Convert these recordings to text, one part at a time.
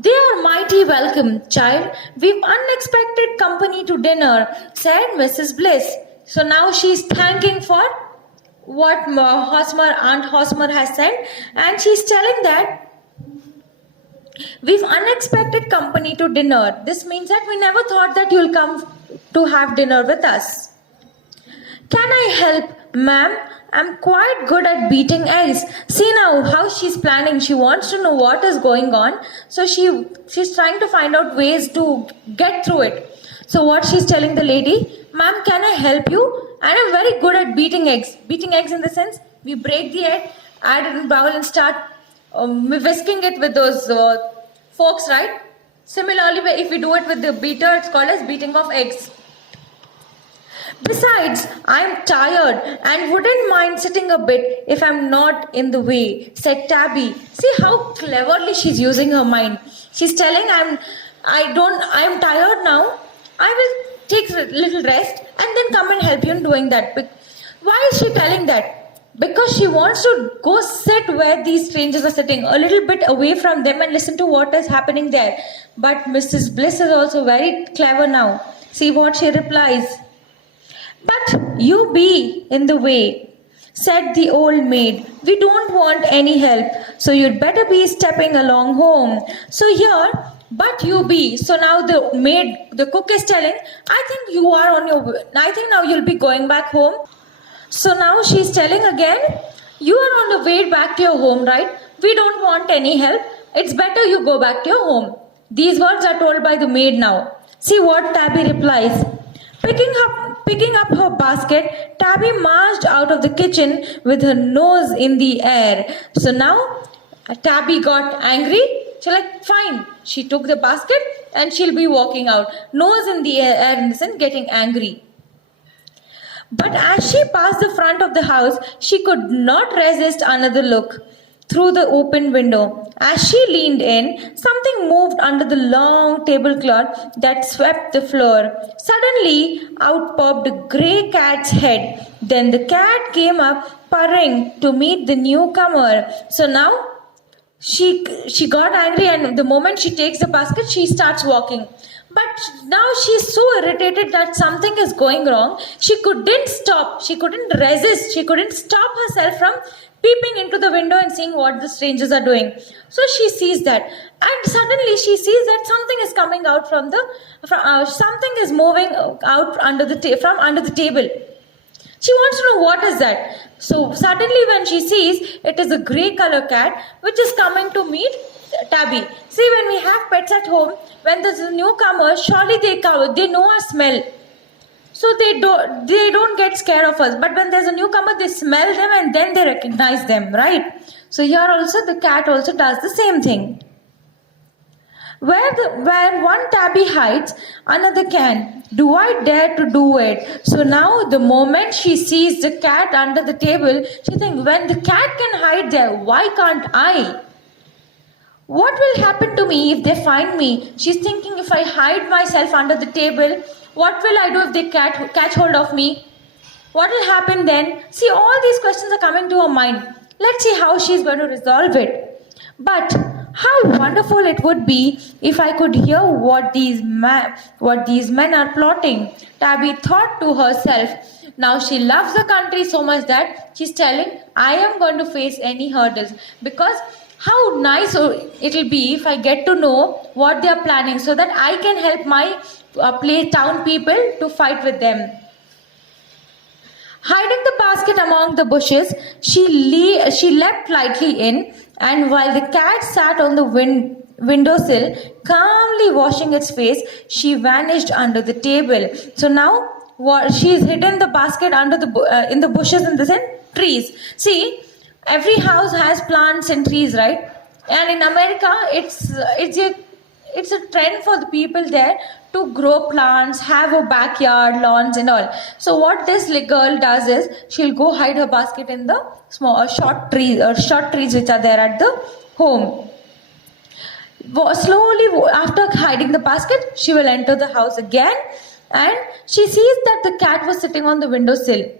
They are mighty welcome, child. We've unexpected company to dinner, said Mrs. Bliss. So now she's thanking for what Aunt Hosmer has said, and she's telling that we've unexpected company to dinner. This means that we never thought that you'll come to have dinner with us. Can I help, ma'am? I'm quite good at beating eggs. See now how she's planning. She wants to know what is going on. So she's trying to find out ways to get through it. So what she's telling the lady, ma'am, can I help you? And I'm very good at beating eggs. Beating eggs in the sense we break the egg, add it in a bowl and start whisking it with those forks, right? Similarly, if we do it with the beater, it's called as beating of eggs. Besides, I'm tired and wouldn't mind sitting a bit if I'm not in the way, said Tabby. See how cleverly she's using her mind. She's telling I'm tired now. I will take a little rest and then come and help you in doing that. Why is she telling that? Because she wants to go sit where these strangers are sitting, a little bit away from them and listen to what is happening there. But Mrs. Bliss is also very clever now. See what she replies. But you be in the way, said the old maid. We don't want any help, so you'd better be stepping along home. So here, but you be. So now the cook is telling, I think you are on your way. I think now you'll be going back home. So now she's telling again, you are on the way back to your home, right? We don't want any help. It's better you go back to your home. These words are told by the maid now. See what Tabby replies. Picking up her basket, Tabby marched out of the kitchen with her nose in the air. So now Tabby got angry. She's like, fine. She took the basket and she'll be walking out. Nose in the air in the sense getting angry. But as she passed the front of the house, she could not resist another look through the open window. As she leaned in, something moved under the long tablecloth that swept the floor. Suddenly, out popped a grey cat's head. Then the cat came up, purring, to meet the newcomer. So now, she got angry, and the moment she takes the basket, she starts walking. But now she's so irritated that something is going wrong. She couldn't stop. She couldn't resist. She couldn't stop herself from peeping into the window and seeing what the strangers are doing. So she sees that, and suddenly she sees that something is coming out something is moving out from under the table. She wants to know what is that. So suddenly when she sees, it is a grey color cat which is coming to meet Tabby. See, when we have pets at home, when there's a newcomer, surely they know our smell. So they don't get scared of us. But when there's a newcomer, they smell them and then they recognize them, right? So here also the cat also does the same thing. Where one tabby hides, another can. Do I dare to do it? So now the moment she sees the cat under the table, she thinks, when the cat can hide there, why can't I? What will happen to me if they find me? She's thinking, if I hide myself under the table, what will I do if they catch hold of me? What will happen then? See, all these questions are coming to her mind. Let's see how she's going to resolve it. But how wonderful it would be if I could hear what these men are plotting. Tabby thought to herself. Now she loves the country so much that she's telling, I am going to face any hurdles, because how nice it'll be if I get to know what they are planning so that I can help my town people to fight with them. Hiding the basket among the bushes, she leapt lightly in, and while the cat sat on the windowsill, calmly washing its face, she vanished under the table. So now, she's hidden the basket under in the bushes in the trees. See, every house has plants and trees, right? And in America, it's a trend for the people there to grow plants, have a backyard, lawns and all. So what this girl does is, she'll go hide her basket in the short trees which are there at the home. Slowly, after hiding the basket, she will enter the house again, and she sees that the cat was sitting on the windowsill,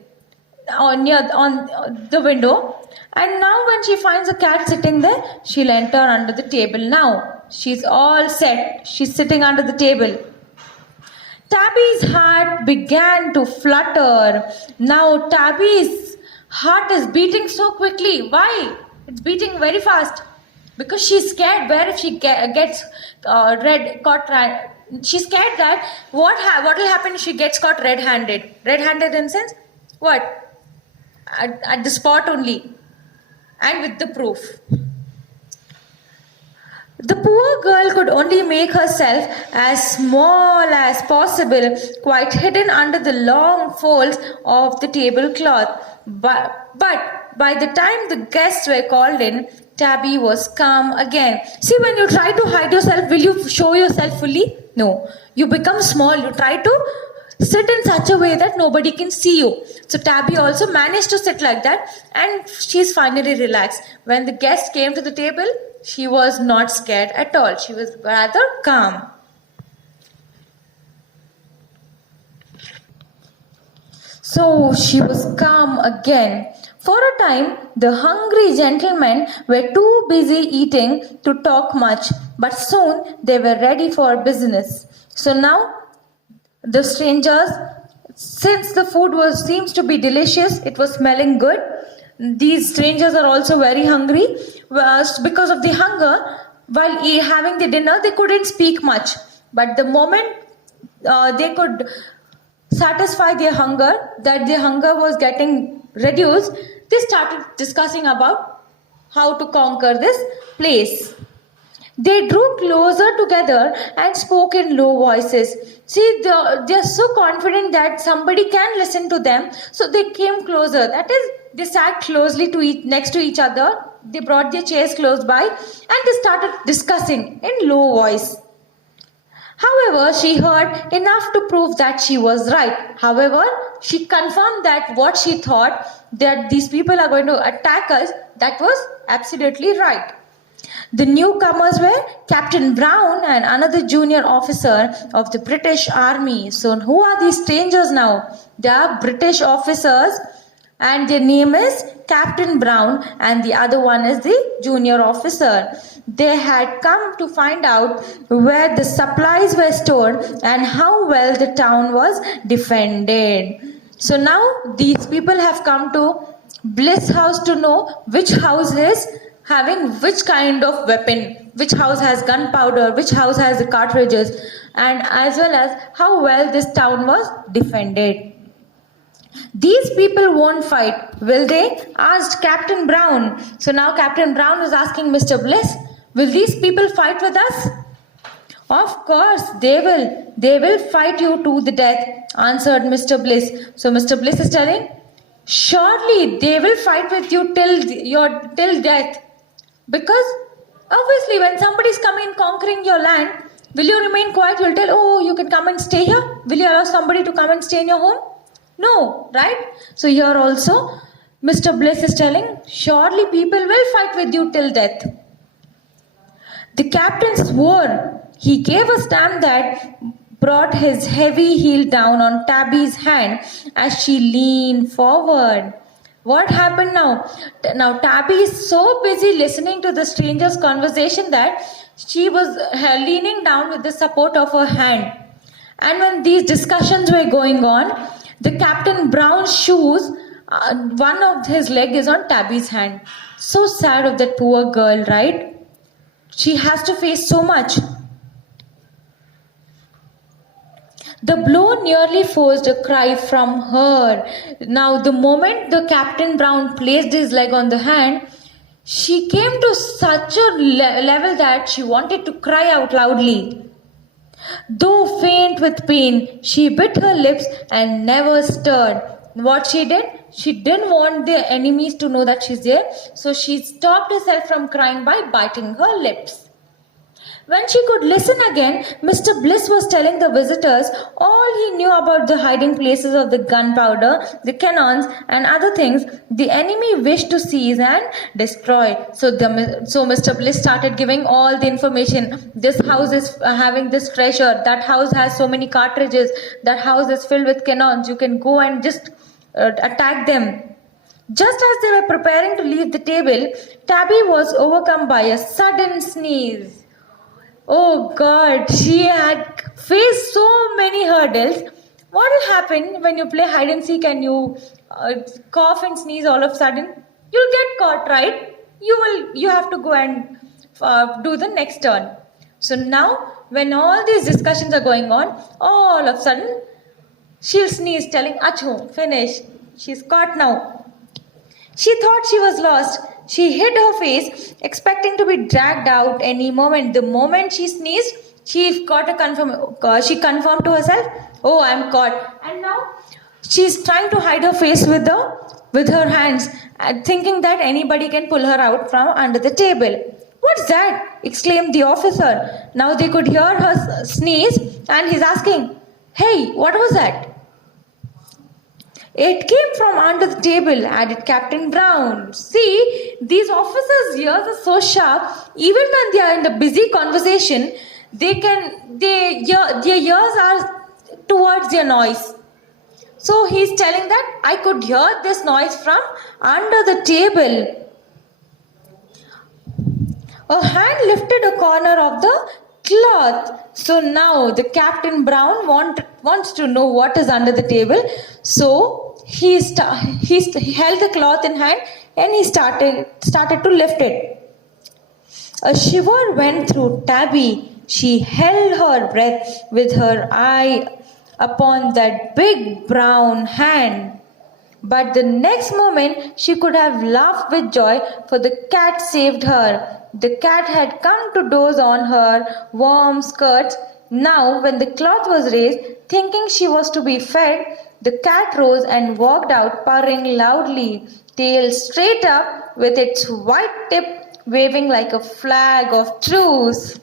on the window. And now when she finds a cat sitting there, she'll enter under the table now. She's all set. She's sitting under the table. Tabby's heart began to flutter. Now Tabby's heart is beating so quickly. Why? It's beating very fast. Because she's scared. Where if she gets she's scared that what will happen if she gets caught red-handed? Red-handed in sense? What? At the spot only. And with the proof. The poor girl could only make herself as small as possible, quite hidden under the long folds of the tablecloth. But by the time the guests were called in, Tabby was calm again. See, when you try to hide yourself, will you show yourself fully? No. You become small. You try to sit in such a way that nobody can see you. So Tabby also managed to sit like that, and she's finally relaxed. When the guests came to the table, she was not scared at all. She was rather calm. So she was calm again. For a time, the hungry gentlemen were too busy eating to talk much, but soon they were ready for business. So now the strangers, since the food seems to be delicious, it was smelling good. These strangers are also very hungry. Because of the hunger, while having the dinner, they couldn't speak much. But the moment they could satisfy their hunger, that their hunger was getting reduced, they started discussing about how to conquer this place. They drew closer together and spoke in low voices. See, they are so confident that somebody can listen to them, so they came closer. That is, they sat closely next to each other. They brought their chairs close by and they started discussing in low voice. However, she heard enough to prove that she was right. However, she confirmed that what she thought, that these people are going to attack us, that was absolutely right. The newcomers were Captain Brown and another junior officer of the British Army. So who are these strangers now? They are British officers, and their name is Captain Brown, and the other one is the junior officer. They had come to find out where the supplies were stored and how well the town was defended. So now these people have come to Bliss House to know which house is having which kind of weapon, which house has gunpowder, which house has the cartridges, and as well as how well this town was defended. These people won't fight, will they? Asked Captain Brown. So now Captain Brown was asking Mr. Bliss, will these people fight with us? Of course, they will. They will fight you to the death, answered Mr. Bliss. So Mr. Bliss is telling, surely they will fight with you till death. Because obviously when somebody is coming conquering your land, will you remain quiet? You'll tell, oh, you can come and stay here. Will you allow somebody to come and stay in your home? No, right? So here also, Mr. Bliss is telling, surely people will fight with you till death. The captain swore. He gave a stamp that brought his heavy heel down on Tabby's hand as she leaned forward. What happened now? Now Tabby is so busy listening to the stranger's conversation that she was leaning down with the support of her hand. And when these discussions were going on, the Captain Brown's shoes, one of his leg is on Tabby's hand. So sad of that poor girl, right? She has to face so much. The blow nearly forced a cry from her. Now, the moment the Captain Brown placed his leg on the hand, she came to such a level that she wanted to cry out loudly. Though faint with pain, she bit her lips and never stirred. What she did? She didn't want the enemies to know that she's there, so she stopped herself from crying by biting her lips. When she could listen again, Mr. Bliss was telling the visitors all he knew about the hiding places of the gunpowder, the cannons, and other things the enemy wished to seize and destroy. So Mr. Bliss started giving all the information. This house is having this treasure. That house has so many cartridges. That house is filled with cannons. You can go and just attack them. Just as they were preparing to leave the table, Tabby was overcome by a sudden sneeze. Oh God, she had faced so many hurdles. What will happen when you play hide and seek and you cough and sneeze all of a sudden? You'll get caught, right? You have to go and do the next turn. So now, when all these discussions are going on, all of a sudden she'll sneeze, telling, "Achoo, finish." She's caught now. She thought she was lost. She hid her face, expecting to be dragged out any moment. The moment she sneezed, she confirmed to herself, "Oh, I'm caught." And now she's trying to hide her face with her hands, thinking that anybody can pull her out from under the table. "What's that?" exclaimed the officer. Now they could hear her sneeze, and he's asking, "Hey, what was that?" "It came from under the table," added Captain Brown. See, these officers' ears are so sharp, even when they are in the busy conversation, their ears are towards their noise. So he's telling that I could hear this noise from under the table. A hand lifted a corner of the cloth. So now the Captain Brown wants to know what is under the table. So he held the cloth in hand and he started to lift it. A shiver went through Tabby. She held her breath with her eye upon that big brown hand. But the next moment she could have laughed with joy, for the cat saved her. The cat had come to doze on her warm skirts. Now, when the cloth was raised, thinking she was to be fed, the cat rose and walked out, purring loudly, tail straight up, with its white tip waving like a flag of truce.